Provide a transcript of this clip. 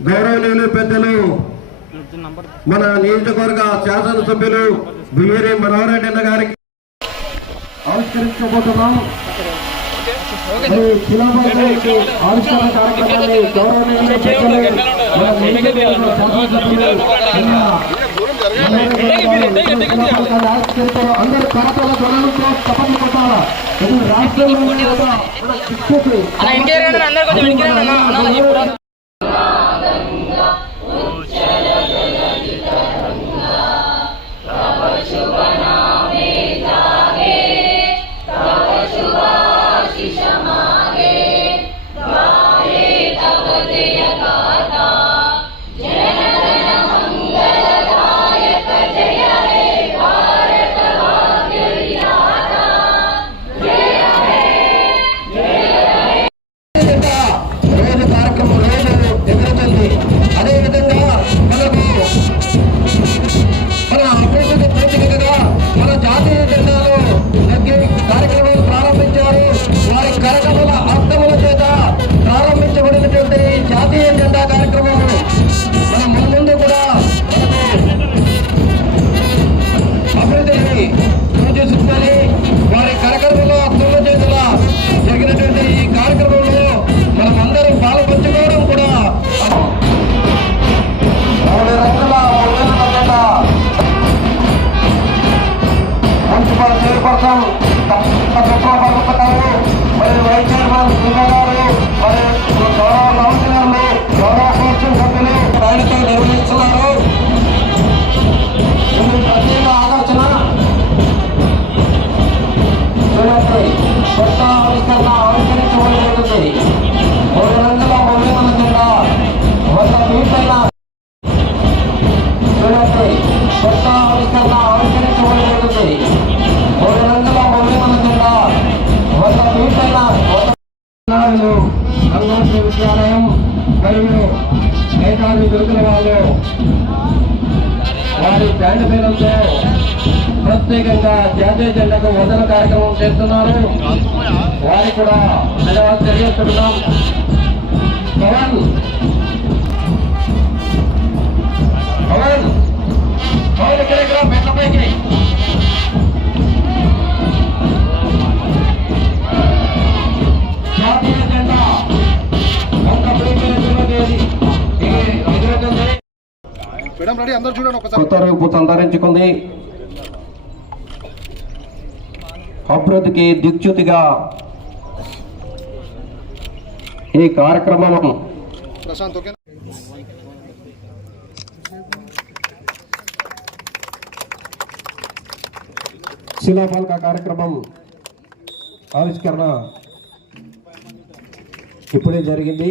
గౌరవనీయులు పెద్దలు మన నియోజకవర్గ శాసనసభ్యులు బియ్యరి మనోహర్ రెడ్డి అన్న గారికి ఆవిష్కరించబోతున్నాం. ఆవిష్కరణ కార్యక్రమాన్ని గౌరవనీయులు పెద్దలు మన నియోజకవర్గ శాసనసభ్యులు అన్న అందరు ధ్వనులతో చప్పట్లు కొట్టాలా ఇది రాష్ట్రంలో మున్సిపల్ చైర్పర్సన్ పెట్టుకోబడుతున్నారు మరియు వైస్ చైర్మన్ నాయుడు విద్యాలయం మరియు నేతాజీ దొరికిన వాళ్ళు వారి బ్యాండ్ పేరుతో ప్రత్యేకంగా జాతీయ జెండాకు వదల కార్యక్రమం చేస్తున్నారు. వారికి కూడా ధన్యవాదాలు తెలియజేస్తున్నాం పవన్! పవన్! పవన్ ఇక్కడ ఇక్కడ మెట్లపైకి కొత్త రూపు సంతరించుకుంది. అభివృద్ధికి దిక్చ్యుతిగా ఈ కార్యక్రమం శిలాఫలక కార్యక్రమం ఆవిష్కరణ ఇప్పుడే జరిగింది.